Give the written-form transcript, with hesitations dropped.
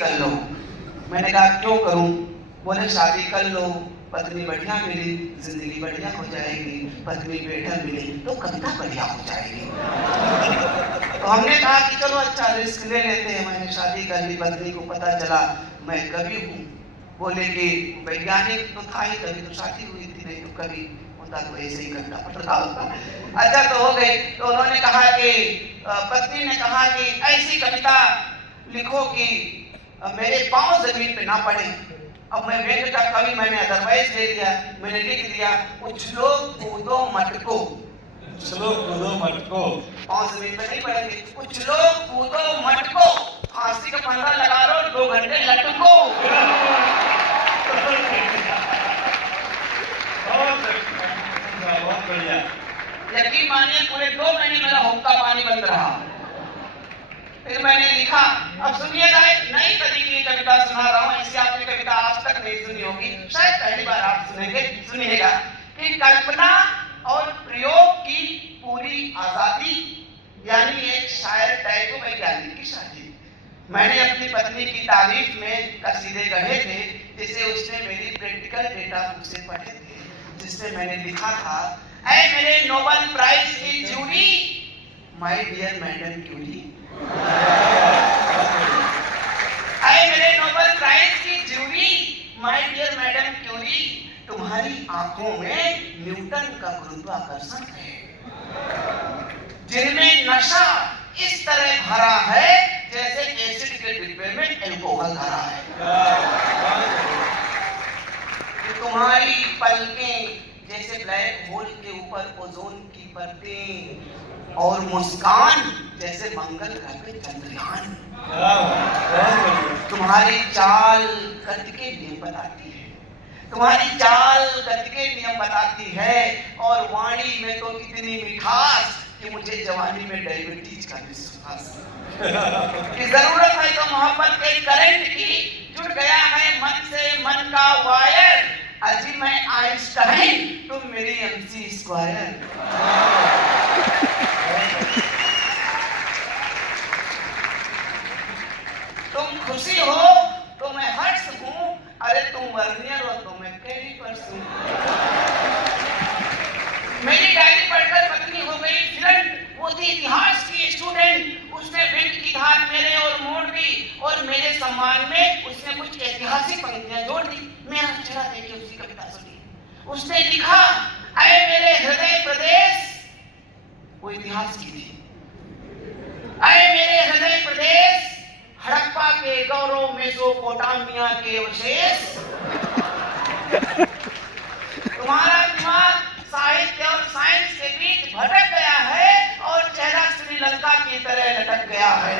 कर लो। मैंने कहा क्यों करूं? बोले शादी कर लो, पत्नी बढ़िया मिली, जिंदगी बढ़िया हो जाएगी, पत्नी बेटा मिली तो कविता बढ़िया हो जाएगी। तो हमने कहा कि चलो अच्छा रिस्क ले लेते हैं। मैंने शादी कर ली, पत्नी को पता चला मैं कवि हूँ। बोले कि वैज्ञानिक तो था ही, कभी तो शादी हुई थी, नहीं तो कभी होता तो ऐसे ही कविता पढ़ रहा होता। अच्छा तो हो गई। तो उन्होंने कहा कि पत्नी ने कहा कि ऐसी कविता लिखो कि मेरे पांव जमीन पे ना पड़े। अब मैं व्यंग का कवि, मैंने अदरवाइज ले लिया, मैंने लिख दिया उछलो कूदो मटको। उछलो कूदो मटको, पांव जमीन पे नहीं पड़ेंगे। उछलो कूदो मटको, फांसी का फंदा लगा लो, 2 घंटे लटको। बहुत बढ़िया। यकीन मानिए पूरे 2 महीने मेरा हुक्का पानी बंद रहा। फिर मैंने लिखा। अब सुनिएगा, एक नई तरीके की कविता सुना रहा हूँ, ऐसी आपने कविता आज तक नहीं सुनी होगी, शायद पहली बार आप सुनेंगे। सुनिएगा कि कल्पना और प्रयोग की पूरी आजादी, यानी एक शायर टाइप वैज्ञानिक की शादी। मैंने अपनी पत्नी की तारीफ में कसीदे गढ़े थे, जिसे उसने मेरी प्रैक्टिकल डेटा बुक से पढ़े थे, जिसमें मैंने लिखा था, ऐ मेरे नोबेल प्राइज की jury, my dear madam Curie. ऐ मेरे नोबेल प्राइज की jury, my dear madam Curie, तुम्हारी आंखों में न्यूटन का गुरुत्वाकर्षण है, जिनमें नशा इस तरह भरा है जैसे एसिड के डिब्बे में एल्कोहल भरा है। तुम्हारी पलकें जैसे ब्लैक होल के ऊपर ओजोन की परतें, और मुस्कान जैसे मंगल ग्रह पे चंद्रयान। तुम्हारी चाल गति के नियम बताती है, तुम्हारी चाल गति के नियम बताती है, और वाणी में तो इतनी मिठास कि मुझे जवानी में डायबिटीज का विश्वास की जरूरत है। तो मोहब्बत के करंट की जुड़ गया है मन से मन का वायर, अजी मैं आइंस्टाइन, तुम मेरी MC स्क्वायर। तुम खुशी हो तो मैं हर्ष हूँ, अरे तुम वर्नियर हो तो मैं कैलिपर्स हूँ। मेरी डायरी पढ़कर पत्नी हो गई फिरंट, वो थी इतिहास की स्टूडेंट, उसने विंड की धार मेरे और मोड़ दी, और मेरे सम्मान में उसने कुछ ऐतिहासिक पंक्तियां जोड़ दी। मेरा चेहरा देखे उसकी कविता सुनी। उसने लिखा, ऐ मेरे हृदय प्रदेश, वो इतिहास की थी, ऐ मेरे हृदय प्रदेश, हड़प्पा के गौरव मेसोपोटामिया के अवशेष। तुम्हारा दिमाग साहित्य और साइंस के बीच भटक गया है, और चेहरा श्रीलंका की तरह लटक गया है।